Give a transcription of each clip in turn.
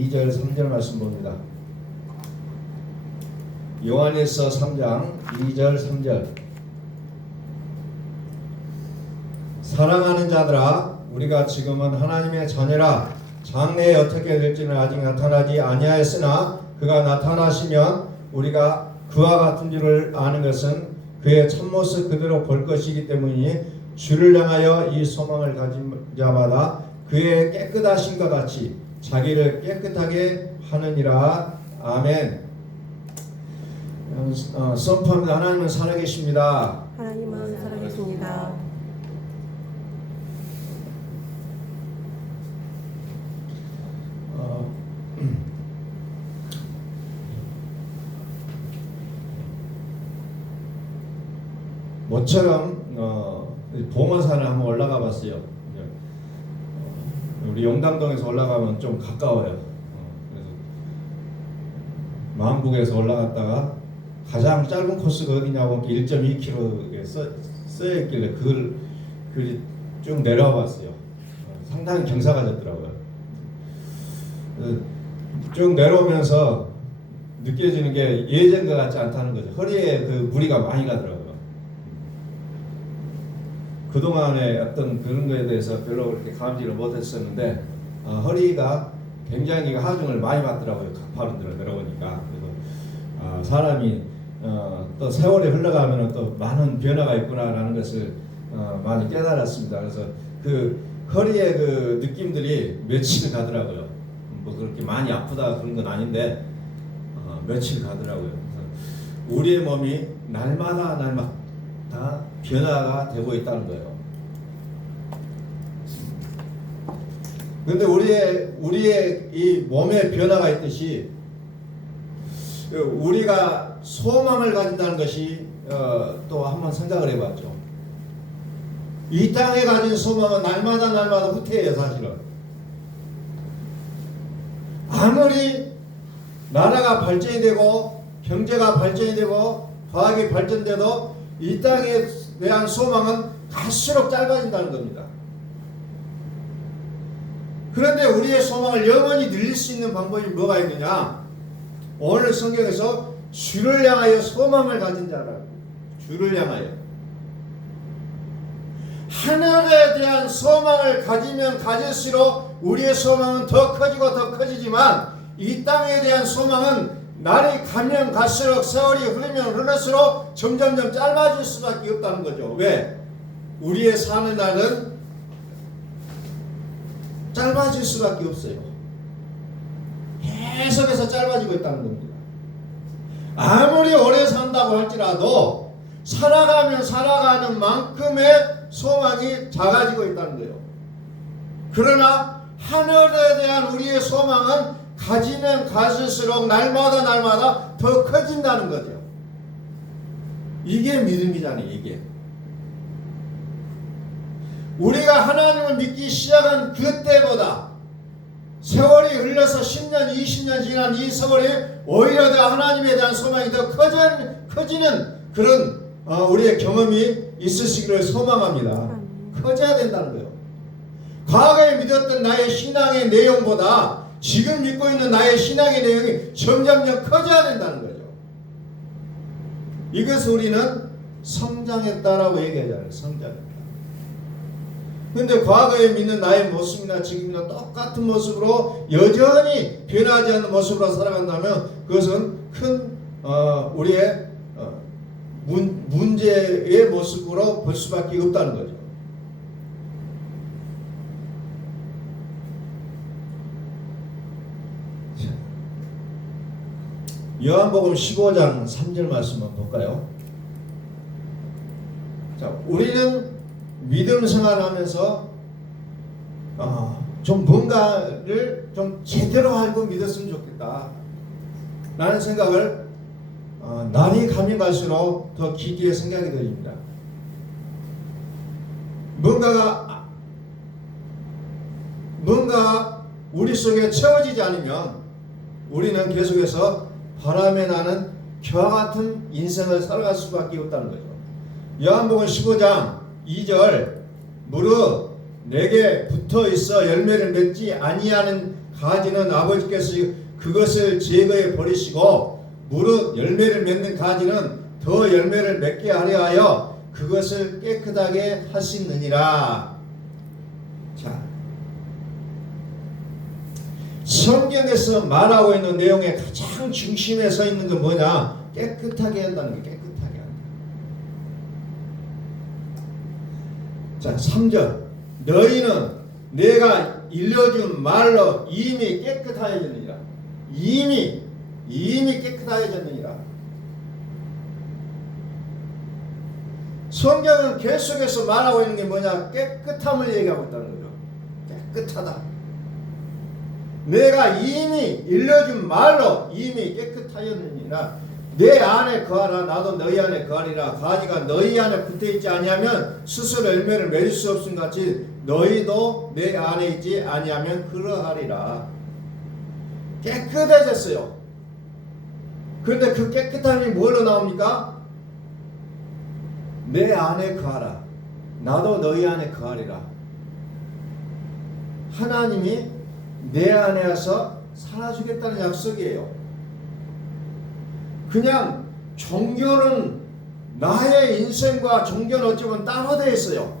2절 3절 말씀 봅니다. 요한일서 3장 2절 3절. 사랑하는 자들아, 우리가 지금은 하나님의 자녀라. 장래에 어떻게 될지는 아직 나타나지 아니하였으나 그가 나타나시면 우리가 그와 같은 줄을 아는 것은 그의 참모습 그대로 볼 것이기 때문이니 주를 향하여 이 소망을 가진 자마다 그의 깨끗하심과 같이 자기를 깨끗하게 하느니라. 아멘. 선포합니다. 하나님은 살아계십니다. 하나님은 살아계십니다. 모처럼 봉어산을 한번 올라가 봤어요. 우리 용담동에서 올라가면 좀 가까워요. 그래서 마음국에서 올라갔다가 가장 짧은 코스가 어디냐고 1.2km 써있길래 그걸 쭉 내려와 봤어요. 상당히 경사가 졌더라고요. 쭉 내려오면서 느껴지는 게 예전과 같지 않다는 거죠. 허리에 그 무리가 많이 가더라고요. 그동안에 어떤 그런 거에 대해서 별로 그렇게 감지를 못했었는데 허리가 굉장히 하중을 많이 받더라고요. 가파른 데로 내려오니까. 그래서 사람이 또 세월이 흘러가면 또 많은 변화가 있구나라는 것을 많이 깨달았습니다. 그래서 그 허리의 그 느낌들이 며칠 가더라고요. 뭐 그렇게 많이 아프다 그런 건 아닌데 며칠 가더라고요. 그래서 우리의 몸이 날마다 변화가 되고 있다는 거예요. 그런데 우리의 이 몸에 변화가 있듯이 우리가 소망을 가진다는 것이 또 한번 생각을 해봤죠. 이 땅에 가진 소망은 날마다 후퇴해요. 사실은 아무리 나라가 발전이 되고 경제가 발전이 되고 과학이 발전돼도 이 땅에 대한 소망은 갈수록 짧아진다는 겁니다. 그런데 우리의 소망을 영원히 늘릴 수 있는 방법이 뭐가 있느냐? 오늘 성경에서 주를 향하여 소망을 가진 자라고. 주를 향하여. 하늘에 대한 소망을 가지면 가질수록 우리의 소망은 더 커지고 더 커지지만 이 땅에 대한 소망은 날이 가면 갈수록 세월이 흐르면 흐를수록 점점점 짧아질 수밖에 없다는 거죠. 왜? 우리의 사는 날은 짧아질 수밖에 없어요. 계속해서 짧아지고 있다는 겁니다. 아무리 오래 산다고 할지라도 살아가면 살아가는 만큼의 소망이 작아지고 있다는 거예요. 그러나 하늘에 대한 우리의 소망은 가지면 가질수록 날마다 더 커진다는 거죠. 이게 믿음이잖아요. 이게 우리가 하나님을 믿기 시작한 그때보다 세월이 흘러서 10년 20년 지난 이 세월이 오히려 더 하나님에 대한 소망이 더 커지는 그런 우리의 경험이 있으시기를 소망합니다. 커져야 된다는 거예요. 과거에 믿었던 나의 신앙의 내용보다 지금 믿고 있는 나의 신앙의 내용이 점점점 커져야 된다는 거죠. 이것을 우리는 성장했다라고 얘기하잖아요. 성장했다. 그런데 과거에 믿는 나의 모습이나 지금이나 똑같은 모습으로 여전히 변하지 않는 모습으로 살아간다면 그것은 큰 우리의 문제의 모습으로 볼 수밖에 없다는 거죠. 요한복음 15장 3절 말씀 한번 볼까요? 자, 우리는 믿음 생활하면서 좀 뭔가를 좀 제대로 알고 믿었으면 좋겠다 라는 생각을 날이 가면 갈수록 더 깊게 생각이 들립니다. 뭔가 우리 속에 채워지지 않으면 우리는 계속해서 바람에 나는 겨와 같은 인생을 살아갈 수밖에 없다는 거죠. 요한복음 15장 2절 무릇 내게 붙어 있어 열매를 맺지 아니하는 가지는 아버지께서 그것을 제거해 버리시고 무릇 열매를 맺는 가지는 더 열매를 맺게 하려 하여 그것을 깨끗하게 하시느니라. 자, 성경에서 말하고 있는 내용의 가장 중심에 서 있는 건 뭐냐? 깨끗하게 한다는 게 깨끗하게 한다. 자, 3절. 너희는 내가 일러준 말로 이미 깨끗하여졌느니라. 이미 깨끗하여졌느니라. 성경은 계속해서 말하고 있는 게 뭐냐? 깨끗함을 얘기하고 있다는 거죠. 깨끗하다. 내가 이미 일러준 말로 이미 깨끗하였느니라. 내 안에 거하라. 나도 너희 안에 거하리라. 가지가 너희 안에 붙어있지 아니하면 스스로 열매를 맺을 수 없음 같이 너희도 내 안에 있지 아니하면 그러하리라. 깨끗해졌어요. 그런데 그 깨끗함이 뭘로 나옵니까? 내 안에 거하라. 나도 너희 안에 거하리라. 하나님이 내 안에 와서 살아주겠다는 약속이에요. 그냥 종교는 나의 인생과 종교는 어쩌면 따로 되어 있어요.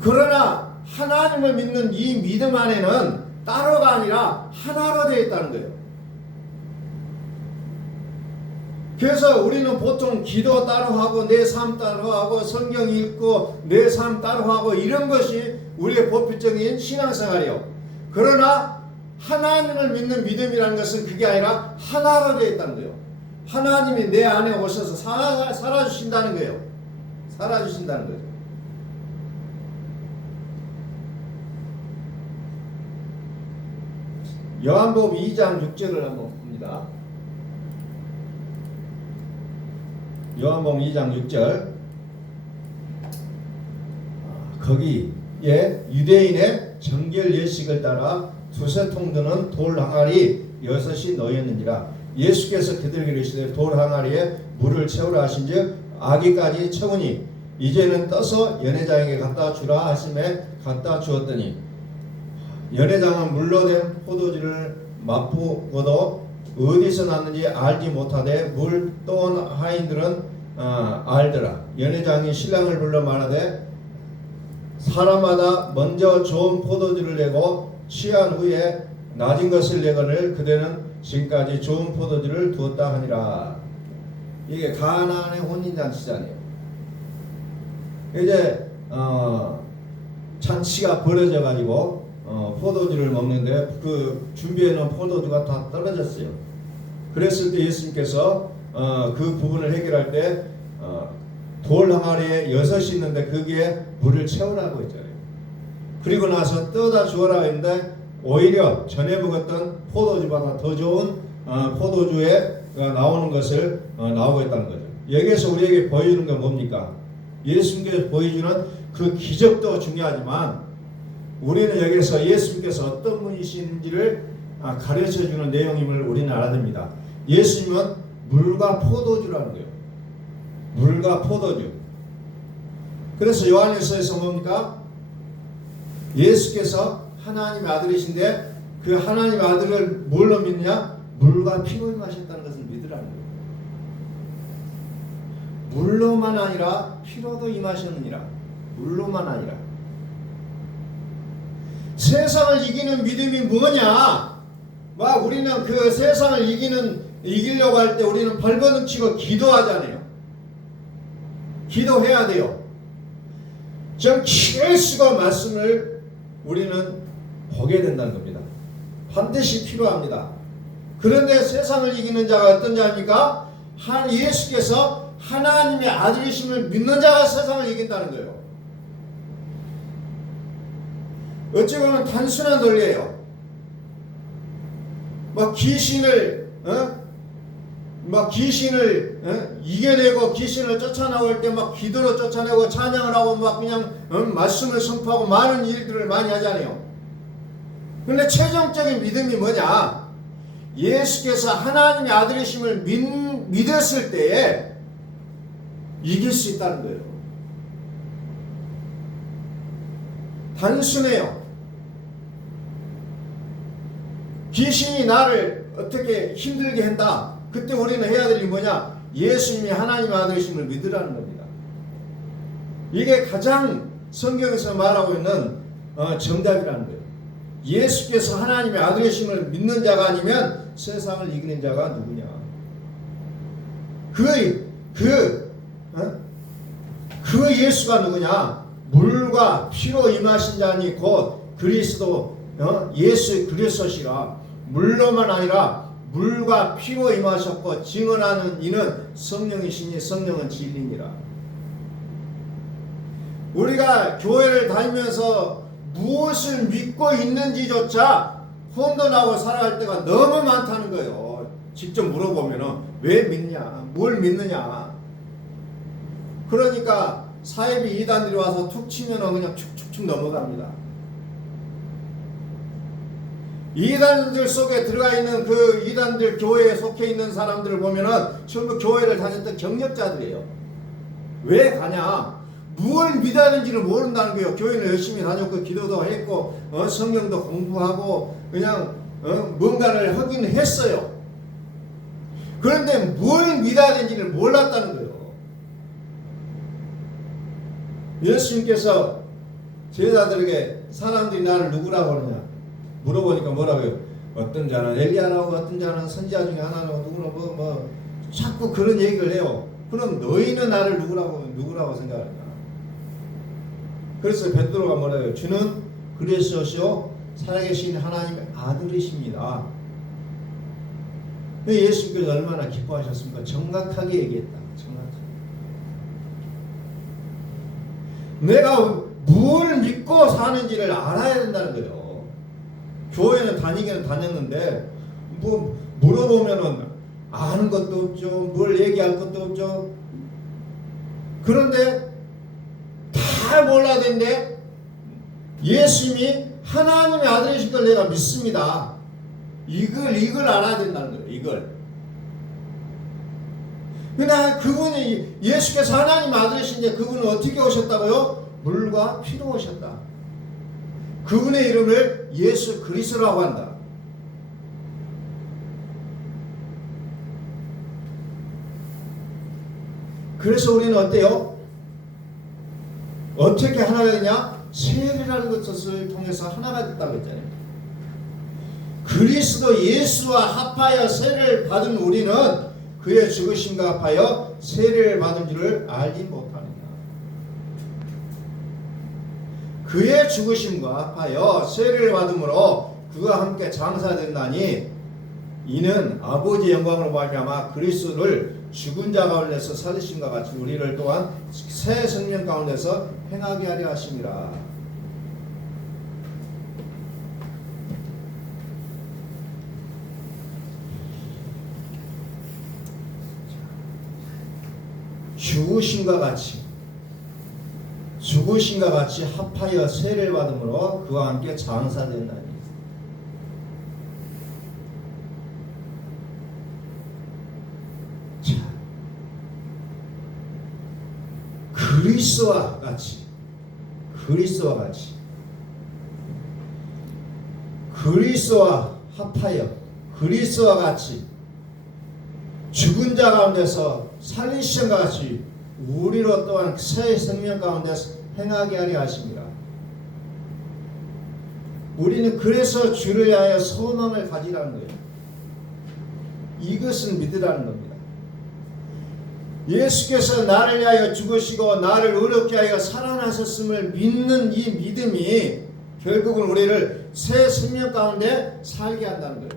그러나 하나님을 믿는 이 믿음 안에는 따로가 아니라 하나로 되어 있다는 거예요. 그래서 우리는 보통 기도 따로 하고 내 삶 따로 하고 성경 읽고 내 삶 따로 하고 이런 것이 우리의 보편적인 신앙생활이요. 그러나 하나님을 믿는 믿음이라는 것은 그게 아니라 하나로 되어 있다는 거예요. 하나님이 내 안에 오셔서 살아주신다는 거예요. 살아주신다는 거죠. 요한복음 2장 6절을 한번 봅니다. 요한복음 2장 6절. 거기에 유대인의 정결 예식을 따라 두세 통 드는 돌 항아리 6이 놓였느니라. 예수께서 그들에게 이르시되 돌 항아리에 물을 채우라 하신즉 아기까지 채우니 이제는 떠서 연회장에게 갖다 주라 하심에 갖다 주었더니 연회장은 물로 된 포도주를 맛보고도 어디서 났는지 알지 못하되 물 떠온 하인들은 알더라. 연회장이 신랑을 불러 말하되 사람마다 먼저 좋은 포도주를 내고 취한 후에 낮은 것을 내거늘 그대는 지금까지 좋은 포도주를 두었다 하니라. 이게 가나안의 혼인잔치잖아요. 이제 잔치가 벌어져 가지고 포도주를 먹는데 그 준비해 놓은 포도주가 다 떨어졌어요. 그랬을 때 예수님께서 그 부분을 해결할 때 돌 항아리에 6이 있는데 거기에 물을 채우라고 했잖아요. 그리고 나서 떠다 주어라 했는데 오히려 전에 먹었던 포도주보다 더 좋은 포도주가 나오는 것을 나오고 있다는 거죠. 여기에서 우리에게 보여주는 건 뭡니까? 예수님께서 보여주는 그 기적도 중요하지만 우리는 여기서 예수님께서 어떤 분이신지를 가르쳐주는 내용임을 우리는 알아야 됩니다. 예수님은 물과 포도주라는 거예요. 물과 포도주. 그래서 요한일서에서 뭡니까? 예수께서 하나님의 아들이신데 그 하나님의 아들을 뭘로 믿느냐? 물과 피로 임하셨다는 것을 믿으라는 거예요. 물로만 아니라 피로도 임하셨느니라. 물로만 아니라. 세상을 이기는 믿음이 뭐냐? 우리는 그 세상을 이기려고 할 때 우리는 발버둥 치고 기도하잖아요. 기도해야 돼요. 좀 기회수가 말씀을 우리는 보게 된다는 겁니다. 반드시 필요합니다. 그런데 세상을 이기는 자가 어떤 자입니까? 예수께서 하나님의 아들이심을 믿는 자가 세상을 이긴다는 거예요. 어찌 보면 단순한 논리예요. 귀신을 이겨내고 귀신을 쫓아나올 때 기도로 쫓아내고 찬양을 하고 그냥 말씀을 선포하고 많은 일들을 많이 하잖아요. 그런데 최종적인 믿음이 뭐냐? 예수께서 하나님의 아들이심을 믿었을 때에 이길 수 있다는 거예요. 단순해요. 귀신이 나를 어떻게 힘들게 한다. 그때 우리는 해야 될 일이 뭐냐? 예수님이 하나님의 아들이심을 믿으라는 겁니다. 이게 가장 성경에서 말하고 있는 정답이라는 거예요. 예수께서 하나님의 아들이심을 믿는 자가 아니면 세상을 이기는 자가 누구냐? 그 예수가 누구냐? 물과 피로 임하신 자니 곧 그리스도 예수 그리스도시라. 물로만 아니라 물과 피로 임하셨고 증언하는 이는 성령이시니 성령은 진리니라. 우리가 교회를 다니면서 무엇을 믿고 있는지조차 혼돈하고 살아갈 때가 너무 많다는 거예요. 직접 물어보면은 왜 믿냐? 뭘 믿느냐? 그러니까 사이비 이단들이 와서 툭 치면은 그냥 축축축 넘어갑니다. 이단들 속에 들어가 있는 그 이단들 교회에 속해 있는 사람들을 보면은 전부 교회를 다녔던 경력자들이에요. 왜 가냐? 무엇을 믿어야 하는지를 모른다는 거예요. 교회는 열심히 다녔고 기도도 했고 성경도 공부하고 그냥 뭔가를 하긴 했어요. 그런데 뭘 믿어야 되는지를 몰랐다는 거예요. 예수님께서 제자들에게 사람들이 나를 누구라고 하느냐 물어보니까 뭐라고요? 어떤 자는 엘리야라고, 어떤 자는 선지자 중에 하나라고, 누구라고 자꾸 그런 얘기를 해요. 그럼 너희는 나를 누구라고 생각하느냐? 그래서 베드로가 뭐라고요? 주는 그리스도시요 살아계신 하나님의 아들이십니다. 예수님께서 얼마나 기뻐하셨습니까? 정확하게 얘기했다. 정확하게. 내가 뭘 믿고 사는지를 알아야 된다는 거예요. 교회는 다니기는 다녔는데 뭐 물어보면은 아는 것도 없죠. 뭘 얘기할 것도 없죠. 그런데 다 몰라야 되는데 예수님이 하나님의 아들이신 걸 내가 믿습니다. 이걸 알아야 된다는 거예요. 이걸. 그러나 그분이 예수께서 하나님의 아들이신데 그분은 어떻게 오셨다고요? 물과 피로 오셨다. 그분의 이름을 예수 그리스도라고 한다. 그래서 우리는 어때요? 어떻게 하나가 되냐? 세례라는 것을 통해서 하나가 됐다고 했잖아요. 그리스도 예수와 합하여 세례를 받은 우리는 그의 죽으심과 합하여 세례를 받은 줄을 알지 못하느냐. 그의 죽으심과 합하여 세례를 받음으로 그와 함께 장사된다니 이는 아버지의 영광으로 말미암아 그리스도를 죽은 자 가운데서 살리심과 같이 우리를 또한 새 생명 가운데서 행하게 하려 하심이라. 죽으심과 같이 합하여 세례를 받음으로 그와 함께 장사된다니. 자, 그리스도와 같이 그리스도와 합하여 그리스도와 같이 죽은 자 가운데서 살리심과 같이 우리로 또한 새 생명 가운데서 행하게 하려 하십니다. 우리는 그래서 주를 위하여 소망을 가지라는 거예요. 이것은 믿으라는 겁니다. 예수께서 나를 위하여 죽으시고 나를 의롭게 하여 살아나셨음을 믿는 이 믿음이 결국은 우리를 새 생명 가운데 살게 한다는 거죠.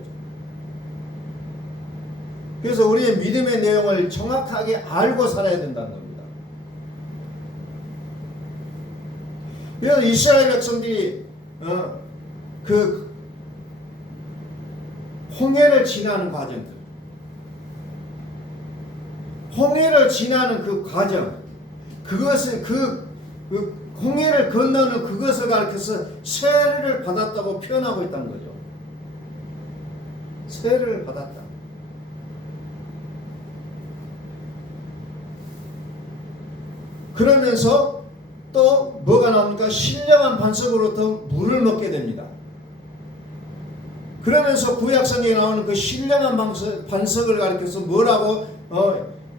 그래서 우리의 믿음의 내용을 정확하게 알고 살아야 된다는 겁니다. 그래서 이스라엘 백성들이 그 홍해를 지나는 과정들, 홍해를 지나는 그 과정, 그것은 그 홍해를 건너는 그것을 가리켜서 세례를 받았다고 표현하고 있다는 거죠. 세례를 받았다. 그러면서 또 뭐가 나옵니까? 신령한 반석으로부터 물을 먹게 됩니다. 그러면서 구약 성경에 나오는 그 신령한 반석을 가리켜서 뭐라고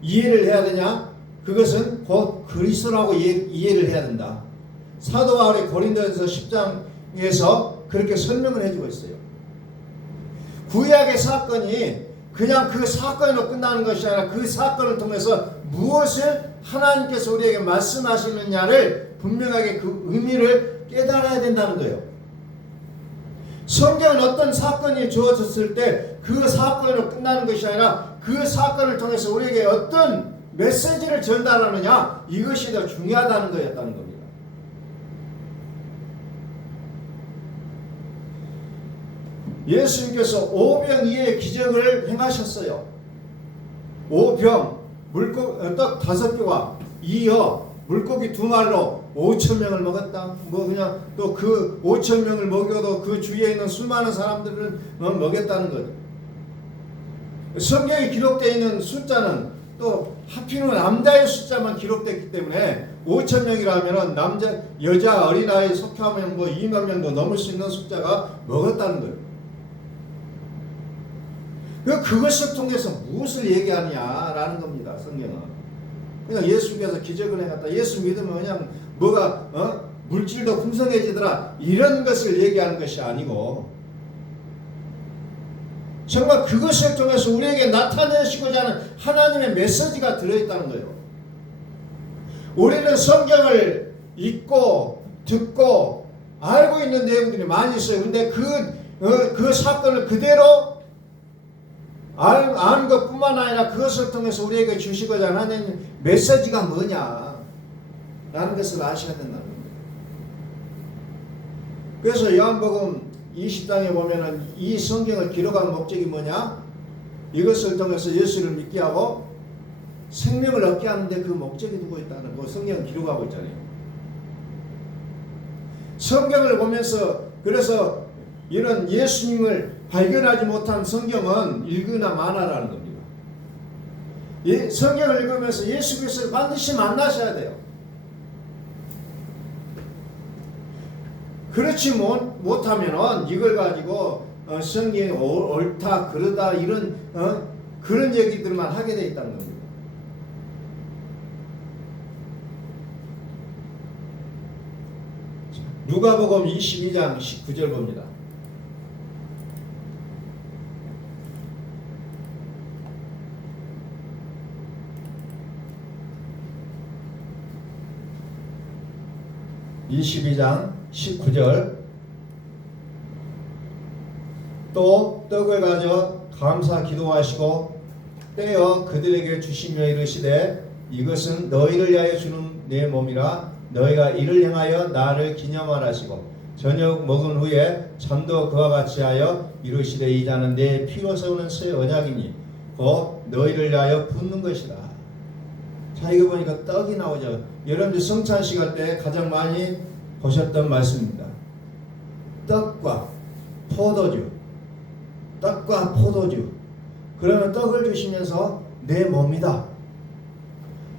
이해를 해야 되냐? 그것은 곧 그리스도라고 이해를 해야 된다. 사도 바울이 고린도전서 10장에서 그렇게 설명을 해주고 있어요. 구약의 사건이 그냥 그 사건으로 끝나는 것이 아니라 그 사건을 통해서 무엇을 하나님께서 우리에게 말씀하시느냐를 분명하게 그 의미를 깨달아야 된다는 거예요. 성경은 어떤 사건이 주어졌을 때 그 사건으로 끝나는 것이 아니라 그 사건을 통해서 우리에게 어떤 메시지를 전달하느냐, 이것이 더 중요하다는 거였다는 겁니다. 예수님께서 오병이어의 기적을 행하셨어요. 오병, 떡 5개와 이어 물고기 2마리로 5,000명을 먹었다. 뭐 그냥 또 그 5,000명을 먹여도 그 주위에 있는 수많은 사람들을 먹였다는 거죠. 성경에 기록되어 있는 숫자는 또 하필이면 남자의 숫자만 기록됐기 때문에 5,000명이라면 남자, 여자, 어린아이 속하면 뭐 2만 명도 넘을 수 있는 숫자가 먹었다는 거예요. 그것을 통해서 무엇을 얘기하느냐라는 겁니다. 성경은 그냥 예수께서 기적을 행했다, 예수 믿으면 그냥 뭐가 물질도 풍성해지더라, 이런 것을 얘기하는 것이 아니고 정말 그것을 통해서 우리에게 나타내시고자 하는 하나님의 메시지가 들어있다는 거예요. 우리는 성경을 읽고 듣고 알고 있는 내용들이 많이 있어요. 근데 그 사건을 그대로 아는 것뿐만 아니라 그것을 통해서 우리에게 주시고자 하는 메시지가 뭐냐 라는 것을 아셔야 된다는 겁니다. 그래서 요한복음 20장에 보면은 이 성경을 기록한 목적이 뭐냐? 이것을 통해서 예수를 믿게 하고 생명을 얻게 하는데 그 목적이 두고 있다는 거 성경을 기록하고 있잖아요. 성경을 보면서 그래서 이런 예수님을 발견하지 못한 성경은 읽으나 마나라는 겁니다. 성경을 읽으면서 예수 그리스도를 반드시 만나셔야 돼요. 그렇지 못하면은 이걸 가지고 성경이 옳다 그러다 이런 그런 얘기들만 하게 돼 있다는 겁니다. 누가복음 22장 19절 봅니다. (22장 19절) 또 떡을 가져 감사 기도하시고 떼어 그들에게 주시며 이르시되 이것은 너희를 위하여 주는 내 몸이라 너희가 이를 행하여 나를 기념하라 하시고 저녁 먹은 후에 잠도 그와 같이 하여 이르시되 이 잔은 내 피로 세우는 새 언약이니 곧 너희를 위하여 붓는 것이다. 자, 이거 보니까 떡이 나오죠. 여러분들 성찬 시간 때 가장 많이 보셨던 말씀입니다. 떡과 포도주, 떡과 포도주. 그러면 떡을 주시면서 내 몸이다,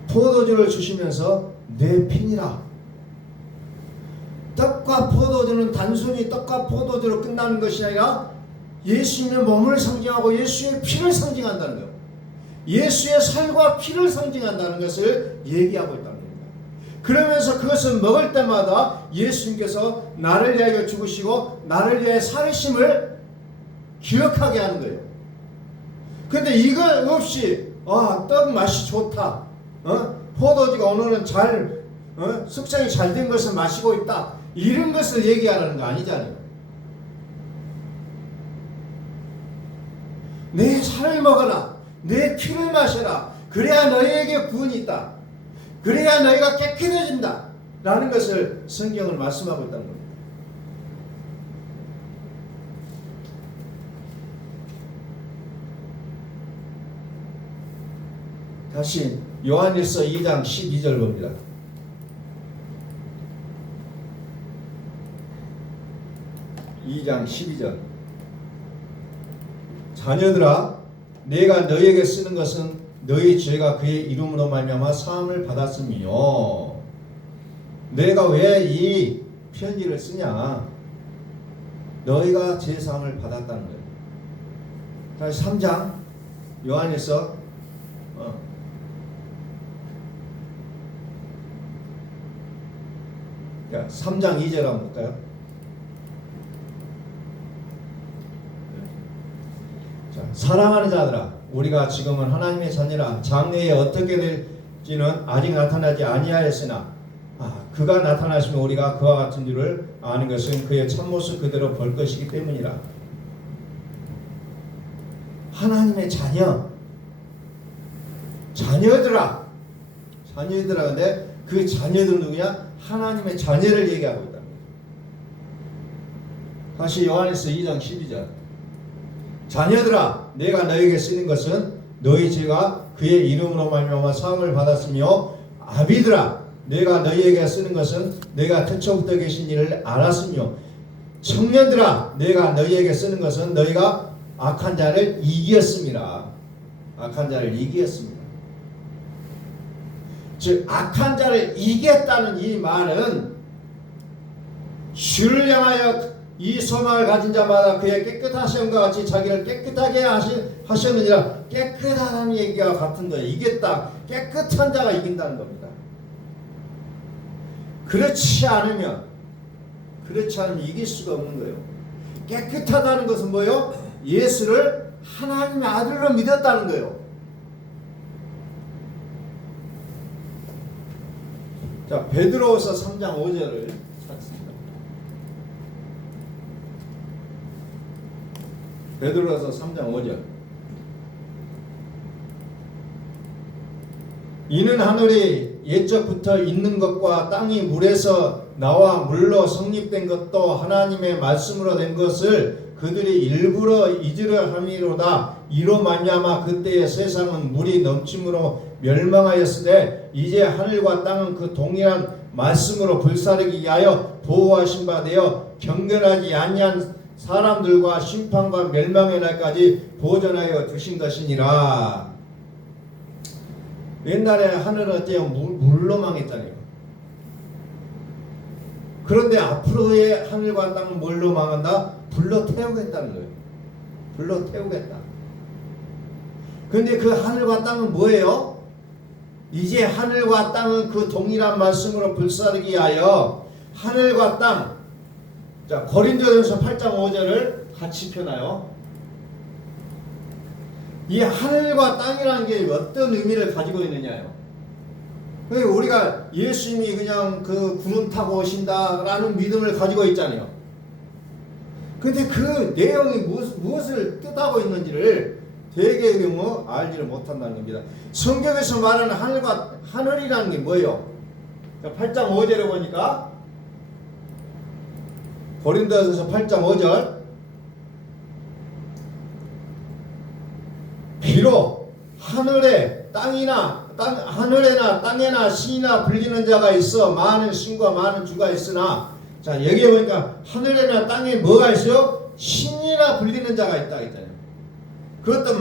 포도주를 주시면서 내 피니라. 떡과 포도주는 단순히 떡과 포도주로 끝나는 것이 아니라 예수님의 몸을 상징하고 예수의 피를 상징한다는 것, 예수의 살과 피를 상징한다는 것을 얘기하고 있다는 겁니다. 그러면서 그것을 먹을 때마다 예수님께서 나를 위하여 죽으시고 나를 위하여 살으심을 기억하게 하는 거예요. 근데 이거 없이 떡 맛이 좋다, 포도주가 오늘은 잘 숙성이 잘 된 것을 마시고 있다, 이런 것을 얘기하는 거 아니잖아요. 내 살을 먹어라, 내 피를 마셔라, 그래야 너희에게 구원이 있다, 그래야 너희가 깨끗해진다 라는 것을 성경을 말씀하고 있다는 겁니다. 다시 요한일서 2장 12절 봅니다. (2장 12절) 자녀들아 내가 너희에게 쓰는 것은 너희 죄가 그의 이름으로 말미암아 사함을 받았음이요. 내가 왜 이 편지를 쓰냐? 너희가 제사함을 받았다는 거예요. 다시 3장 요한에서 3장 2절 한번 볼까요? 자, 사랑하는 자들아, 우리가 지금은 하나님의 자녀라. 장래에 어떻게 될지는 아직 나타나지 아니하였으나 그가 나타나시면 우리가 그와 같은 줄을 아는 것은 그의 참모습 그대로 볼 것이기 때문이라. 하나님의 자녀들아. 근데 그 자녀들은 누구냐? 하나님의 자녀를 얘기하고 있다. 다시 요한에서 2장 12절. 자녀들아, 내가 너에게 쓰는 것은 너희 죄가 그의 이름으로 말미암아 사함을 받았으며, 아비들아, 내가 너희에게 쓰는 것은 내가 태초부터 계신 이를 알았으며, 청년들아, 내가 너희에게 쓰는 것은 너희가 악한 자를 이기었습니다. 악한 자를 이기었습니다. 즉 악한 자를 이겼다는 이 말은 주를 향하여 이 소망을 가진 자마다 그의 깨끗하심과 같이 자기를 깨끗하게 하셨느니라. 깨끗하다는 얘기가 같은 거예요. 이겼다. 깨끗한 자가 이긴다는 겁니다. 그렇지 않으면 이길 수가 없는 거예요. 깨끗하다는 것은 뭐예요? 예수를 하나님의 아들로 믿었다는 거예요. 자, 베드로후서 3장 5절을 찾습니다. 베드로후서 3장 5절. 이는 하늘이 옛적부터 있는 것과 땅이 물에서 나와 물로 성립된 것도 하나님의 말씀으로 된 것을 그들이 일부러 잊으려 함이로다. 이로 말미암아 그때의 세상은 물이 넘침으로 멸망하였으되 이제 하늘과 땅은 그 동일한 말씀으로 불사르기 위하여 보호하신 바 되어 경건하지 아니한 사람들과 심판과 멸망의 날까지 보존하여 두신 것이니라. 옛날에 하늘은 어때요? 물로 망했잖아요. 그런데 앞으로의 하늘과 땅은 뭘로 망한다? 불로 태우겠다는 거예요. 불로 태우겠다. 그런데 그 하늘과 땅은 뭐예요? 이제 하늘과 땅은 그 동일한 말씀으로 불사르기 위하여 하늘과 땅. 자, 고린도전서 8장 5절을 같이 펴나요. 이 하늘과 땅이라는 게 어떤 의미를 가지고 있느냐요. 우리가 예수님이 그냥 그 구름 타고 오신다라는 믿음을 가지고 있잖아요. 근데 그 내용이 무엇을 뜻하고 있는지를 대개의 경우 알지를 못한다는 겁니다. 성경에서 말하는 하늘이라는 게 뭐예요? 8장 5절에 보니까 고린도전서 8장 5절 비록 하늘에나 땅에나 신이나 불리는 자가 있어 많은 신과 많은 주가 있으나, 자 여기에 보니까 하늘에나 땅에 뭐가 있어요? 신이나 불리는 자가 있다 했잖아요. 그것도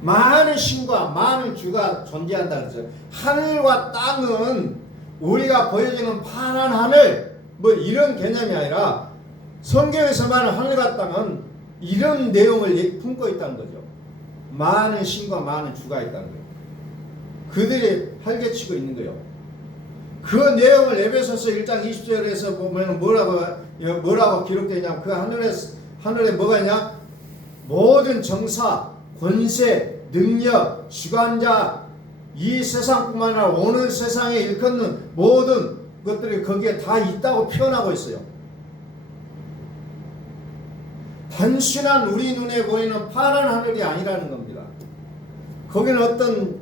많은 신과 많은 주가 존재한다 그랬어요. 하늘과 땅은 우리가 보여지는 파란 하늘 뭐 이런 개념이 아니라 성경에서 말하는 하늘과 땅은 이런 내용을 품고 있다는 거죠. 많은 신과 많은 주가 있다는 거예요. 그들이 활개치고 있는 거예요. 그 내용을 에베소서 1장 20절에서 보면 뭐라고 기록되냐면 그 하늘에 뭐가 있냐? 모든 정사, 권세, 능력, 주관자, 이 세상뿐만 아니라 오는 세상에 일컫는 모든 것들이 거기에 다 있다고 표현하고 있어요. 단순한 우리 눈에 보이는 파란 하늘이 아니라는 겁니다. 거기는 어떤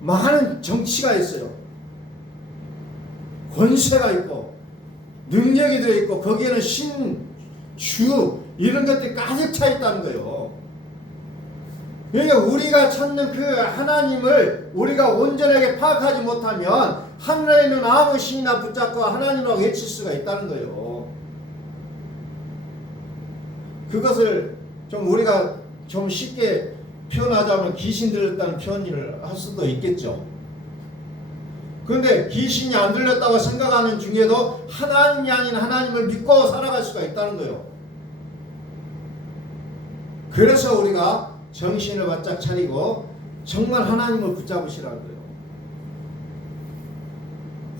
많은 정치가 있어요. 권세가 있고 능력이 들어있고 거기에는 신, 주 이런 것들이 가득 차 있다는 거예요. 그러니까 우리가 찾는 그 하나님을 우리가 온전하게 파악하지 못하면 하늘에 있는 아무 신이나 붙잡고 하나님이라고 외칠 수가 있다는 거예요. 그것을 좀 우리가 좀 쉽게 표현하자면 귀신 들렸다는 표현을 할 수도 있겠죠. 그런데 귀신이 안 들렸다고 생각하는 중에도 하나님이 아닌 하나님을 믿고 살아갈 수가 있다는 거예요. 그래서 우리가 정신을 바짝 차리고 정말 하나님을 붙잡으시라는 거예요.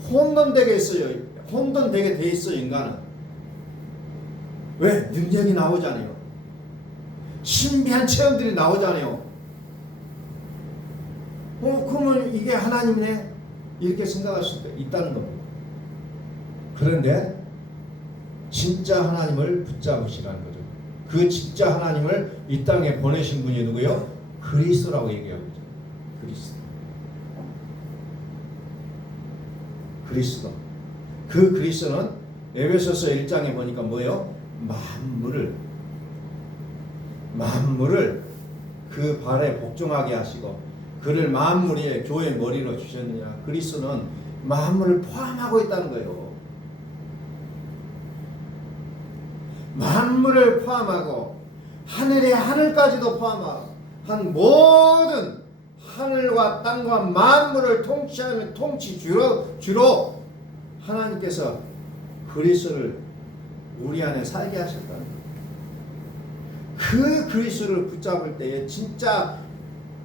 혼돈되게 있어요. 혼돈되게 돼 있어 인간은. 왜? 능력이 나오잖아요. 신비한 체험들이 나오잖아요. 그러면 이게 하나님이네? 이렇게 생각할 수도 있다는 겁니다. 그런데 진짜 하나님을 붙잡으시라는 거죠. 그 진짜 하나님을 이 땅에 보내신 분이 누구예요? 그리스도라고 얘기하고 있죠. 그리스도. 그 그리스도는 에베소서 1장에 보니까 뭐예요? 만물을 그 발에 복종하게 하시고 그를 만물 위에 교회의 머리로 주셨느냐. 그리스도는 만물을 포함하고 있다는 거예요. 만물을 포함하고 하늘의 하늘까지도 포함한 모든 하늘과 땅과 만물을 통치하는 주로 하나님께서 그리스도를 우리 안에 살게 하셨다는 거예요. 그 그리스도를 붙잡을 때에 진짜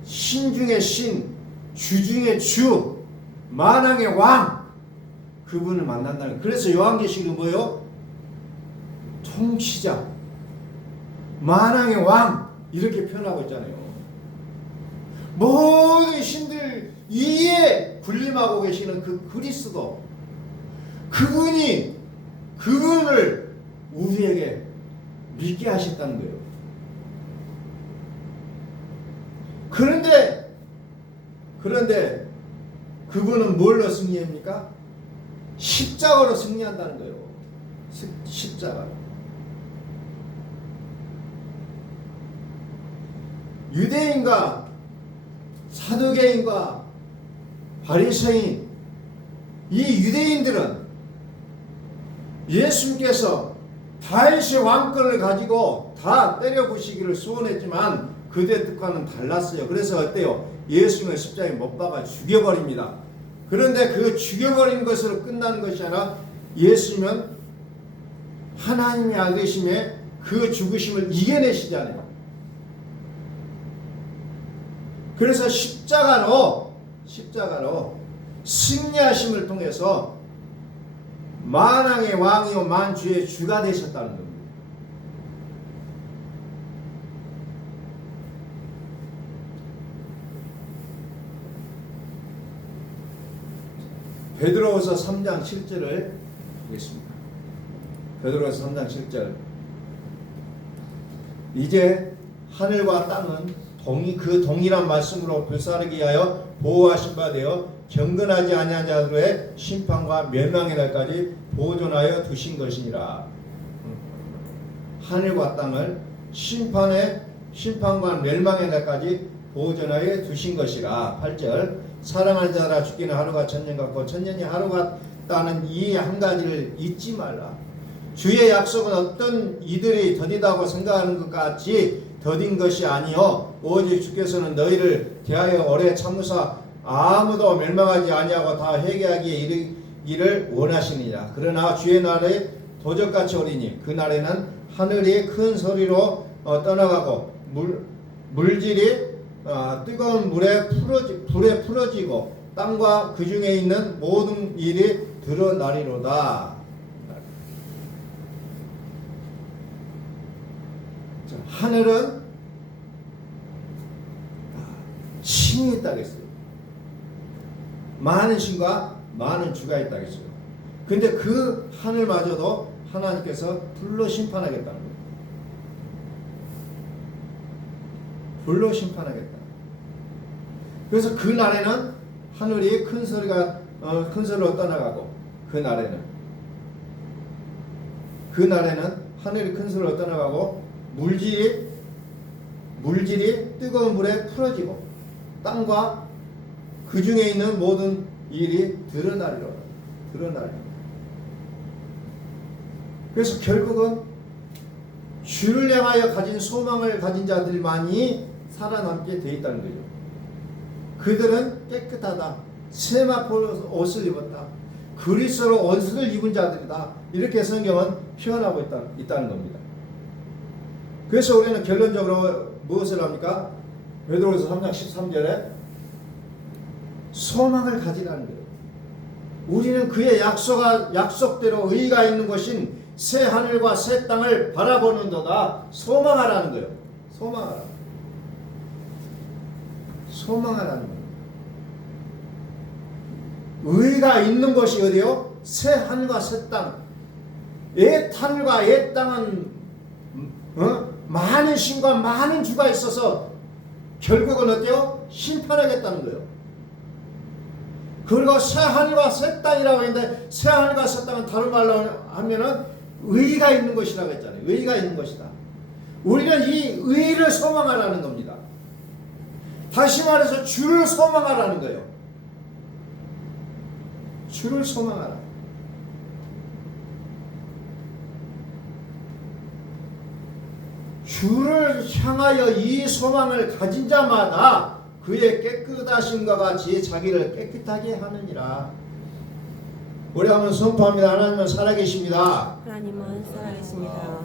신 중의 신, 주 중의 주, 만왕의 왕, 그분을 만난다는 거예요. 그래서 요한계시록은 뭐예요? 통치자, 만왕의 왕, 이렇게 표현하고 있잖아요. 모든 신들 위에 군림하고 계시는 그 그리스도, 그분을 우리에게 믿게 하셨다는 거예요. 그런데 그분은 뭘로 승리합니까? 십자가로 승리한다는 거예요. 십자가. 유대인과 사두개인과 바리새인, 이 유대인들은 예수님께서 다윗의 왕권을 가지고 다 때려 부시기를 소원했지만 그들의 뜻과는 달랐어요. 그래서 어때요? 예수님을 십자가에 못 박아 죽여버립니다. 그런데 그 죽여버린 것으로 끝나는 것이 아니라 예수님은 하나님의 아들이심에 그 죽으심을 이겨내시잖아요. 그래서 십자가로 승리하심을 통해서 만왕의 왕이요 만주의 주가 되셨다는 겁니다. 베드로후서 3장 7절을 보겠습니다. 베드로후서 3장 7절. 이제 하늘과 땅은 그 동일한 말씀으로 불사르게 하여 보호하신 바 되어 경건하지 아니한 자들의 심판과 멸망의 날까지 보존하여 두신 것이니라. 하늘과 땅을 심판과 멸망의 날까지 보존하여 두신 것이라. 8절. 사랑하는 자라 죽기는 하루가 천년 같고 천년이 하루 같다는 이 한 가지를 잊지 말라. 주의 약속은 어떤 이들이 더디다고 생각하는 것 같이 더딘 것이 아니요 오직 주께서는 너희를 대하여 오래 참으사 아무도 멸망하지 아니하고 다 회개하기에 이르기를 원하시니라. 그러나 주의 날에 도적같이 오리니 그 날에는 하늘이 큰 소리로 떠나가고 물질이 뜨거운 불에 풀어지고 땅과 그 중에 있는 모든 일이 드러나리로다. 하늘은 신이 있다고 했어요. 많은 신과 많은 주가 있다고 했어요. 근데 그 하늘마저도 하나님께서 불로 심판하겠다는 거예요. 불로 심판하겠다. 그래서 그 날에는 하늘이 큰 소리로 떠나가고 그 날에는 하늘이 큰 소리로 떠나가고 물질이 뜨거운 불에 풀어지고 땅과 그 중에 있는 모든 일이 드러나리라. 그래서 결국은 주를 향하여 가진 소망을 가진 자들만이 살아남게 돼 있다는 거죠. 그들은 깨끗하다. 세마포 옷을 입었다. 그리스도로 옷을 입은 자들이다. 이렇게 성경은 표현하고 있다는 겁니다. 그래서 우리는 결론적으로 무엇을 합니까? 베드로후서 3장 13절에 소망을 가지라는 거예요. 우리는 그의 약속대로 의가 있는 것인 새 하늘과 새 땅을 바라보는도다. 소망하라는 거예요. 소망하라는 거예요. 의가 있는 것이 어디요? 새 하늘과 새 땅. 옛 하늘과 옛 땅은 많은 신과 많은 주가 있어서 결국은 어때요? 심판하겠다는 거예요. 그리고 새 하늘과 새 땅이라고 했는데 새 하늘과 새 땅은 다른 말로 하면은 의가 있는 것이라고 했잖아요. 의가 있는 것이다. 우리는 이 의를 소망하라는 겁니다. 다시 말해서 주를 소망하라는 거예요. 주를 소망하라. 주를 향하여 이 소망을 가진 자마다 그의 깨끗하심과 같이 자기를 깨끗하게 하느니라. 우리 한번 선포합니다. 하나님은 살아계십니다. 하나님은 살아계십니다.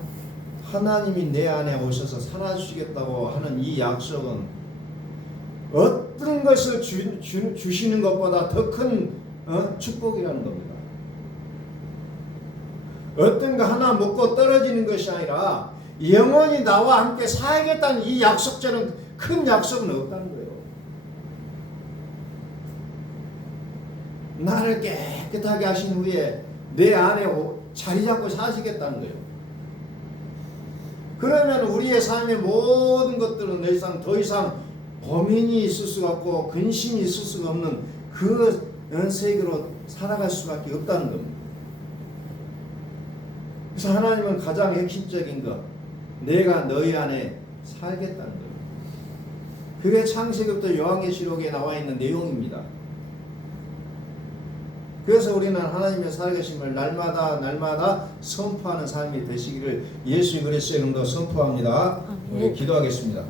하나님이 내 안에 오셔서 살아주시겠다고 하는 이 약속은 어떤 것을 주시는 것보다 더 큰 축복이라는 겁니다. 어떤 거 하나 먹고 떨어지는 것이 아니라 영원히 나와 함께 살겠다는 이 약속처럼 큰 약속은 없다는 거예요. 나를 깨끗하게 하신 후에 내 안에 자리 잡고 사시겠다는 거예요. 그러면 우리의 삶의 모든 것들은 더 이상 고민이 있을 수가 없고 근심이 있을 수가 없는 그 세계로 살아갈 수밖에 없다는 겁니다. 그래서 하나님은 가장 핵심적인 것, 내가 너희 안에 살겠다는 거예요. 그게 창세기부터 요한계시록에 나와 있는 내용입니다. 그래서 우리는 하나님의 살아계심을 날마다 선포하는 삶이 되시기를 예수 그리스도의 이름으로 선포합니다. 우리 기도하겠습니다.